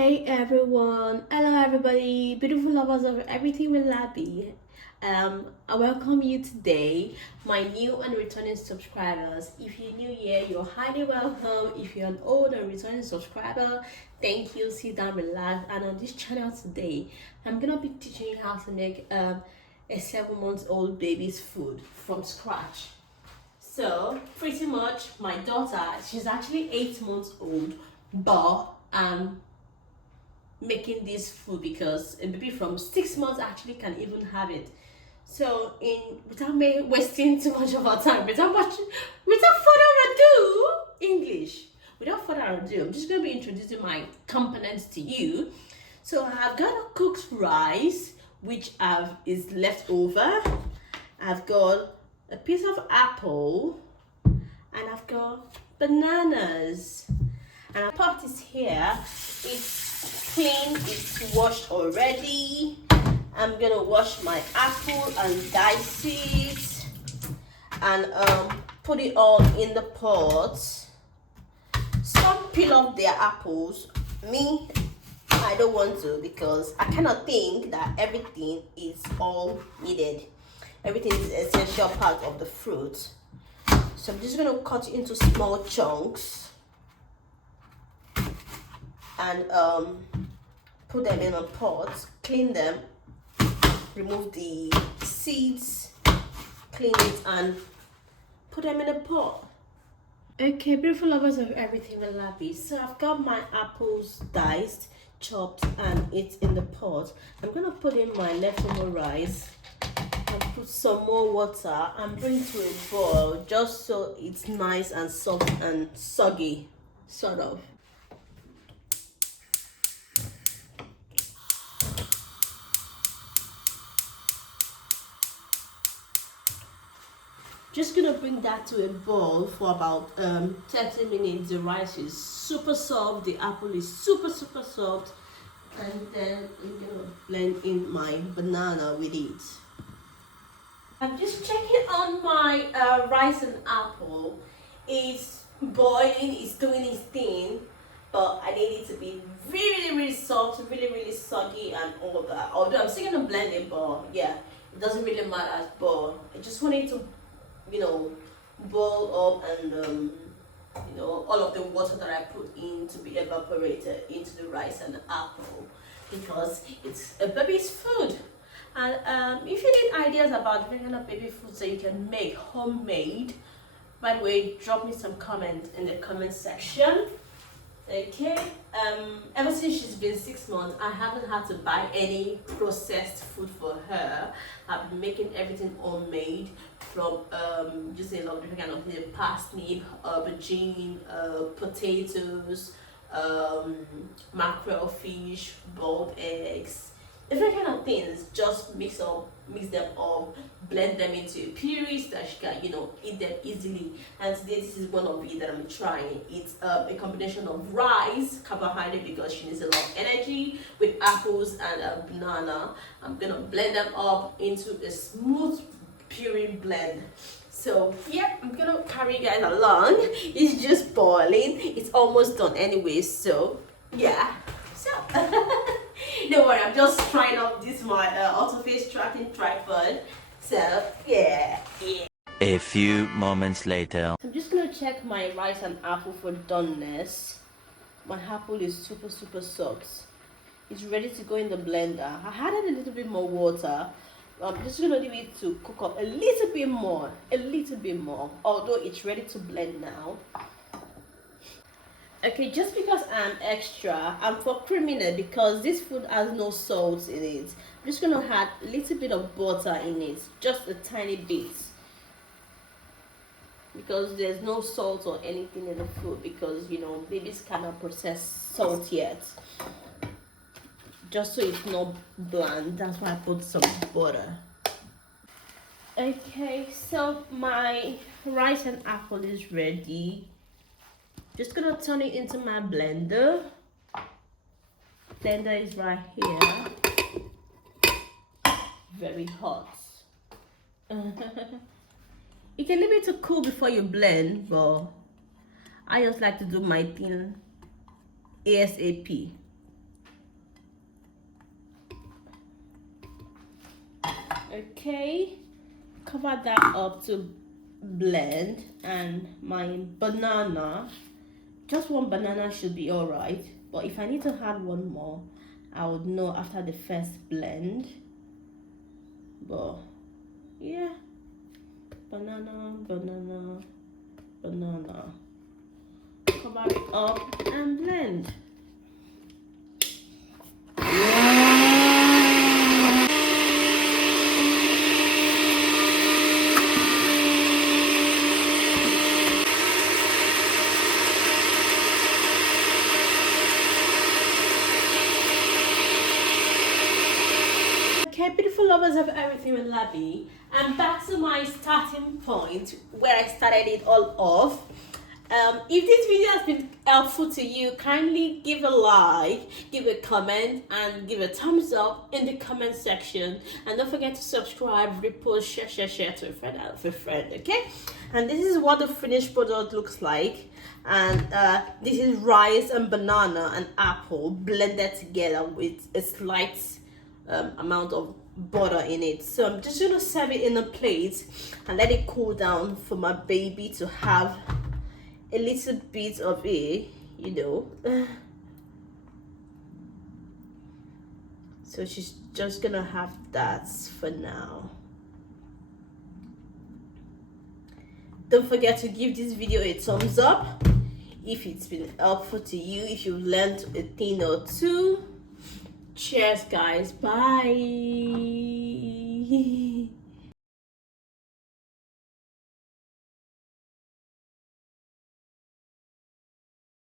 Hey everyone, hello everybody, beautiful lovers of everything with Labby. I welcome you today, my new and returning subscribers. If you're new here, you're highly welcome. If you're an old and returning subscriber, thank you. Sit down, relax. And on this channel today, I'm gonna be teaching you how to make a 7 month old baby's food from scratch. So pretty much, my daughter, she's actually 8 months old, but making this food because a baby from 6 months actually can even have it. So in without me wasting too much of our time, without further ado, English. Without further ado, I'm just gonna be introducing my components to you. So I've got a cooked rice which is left over. I've got a piece of apple and I've got bananas. And our pot is here. It's clean, it's washed already. I'm gonna wash my apple and dice it and put it all in the pot. Some peel off their apples. Me, I don't want to because I cannot think that everything is all needed. Everything is an essential part of the fruit. So I'm just gonna cut it into small chunks and put them in a pot, clean them, remove the seeds, clean it and put them in a pot. Okay, beautiful lovers of everything with Labby. So I've got my apples diced, chopped and it's in the pot. I'm gonna put in my leftover rice and put some more water and bring to a boil just so it's nice and soft and soggy, sort of. Just gonna bring that to a boil for about 30 minutes. The rice is super soft, the apple is super soft, and then I'm gonna blend in my banana with it. I'm just checking on my rice and apple. It's boiling, it's doing its thing, but I need it to be really soft, really soggy and all that. Although I'm still gonna blend it, but yeah, it doesn't really matter. But I just want it to boil up and all of the water that I put in to be evaporated into the rice and the apple because it's a baby's food. And if you need ideas about different kind of baby foods that you can make homemade, by the way, drop me some comments in the comment section. Okay, ever since she's been 6 months, I haven't had to buy any processed food for her. I've been making everything homemade from using a lot of different kind of things: parsnip, aubergine, potatoes, mackerel fish, boiled eggs, different kind of things. Just mix them up, blend them into puree so that she can eat them easily. And today this is one of it that I'm trying. It's a combination of rice, carbohydrate because she needs a lot of energy, with apples and a banana. I'm gonna blend them up into a smooth puree blend. So yeah, I'm gonna carry you guys along. It's just boiling, it's almost done anyway. So yeah, so don't worry, I'm just trying out this my autoface tracking tripod. So yeah. A few moments later. I'm just gonna check my rice and apple for doneness. My apple is super soft. It's ready to go in the blender. I added a little bit more water. I'm just gonna leave it to cook up a little bit more, although it's ready to blend now. Okay, just because I'm extra, I'm for creaming it because this food has no salt in it. I'm just gonna add a little bit of butter in it, just a tiny bit, because there's no salt or anything in the food because babies cannot process salt yet. Just so it's not bland, that's why I put some butter. Okay, so my rice and apple is ready. Just gonna turn it into my blender. Blender is right here. Very hot. You can leave it to cool before you blend, but I just like to do my thing ASAP. Okay, cover that up to blend. And my banana, just one banana should be all right, but if I need to add one more, I would know after the first blend. But yeah, banana, banana, banana, cover it up and blend. Okay, beautiful lovers of everything with Labby, and back to my starting point where I started it all off. If this video has been helpful to you, kindly give a like, give a comment, and give a thumbs up in the comment section. And don't forget to subscribe, repost, share to a friend, okay? And this is what the finished product looks like. And this is rice and banana and apple blended together with a slight amount of butter in it. So I'm just gonna serve it in a plate and let it cool down for my baby to have a little bit of it, you know. So she's just gonna have that for now. Don't forget to give this video a thumbs up if it's been helpful to you, if you've learned a thing or two. Cheers, guys. Bye.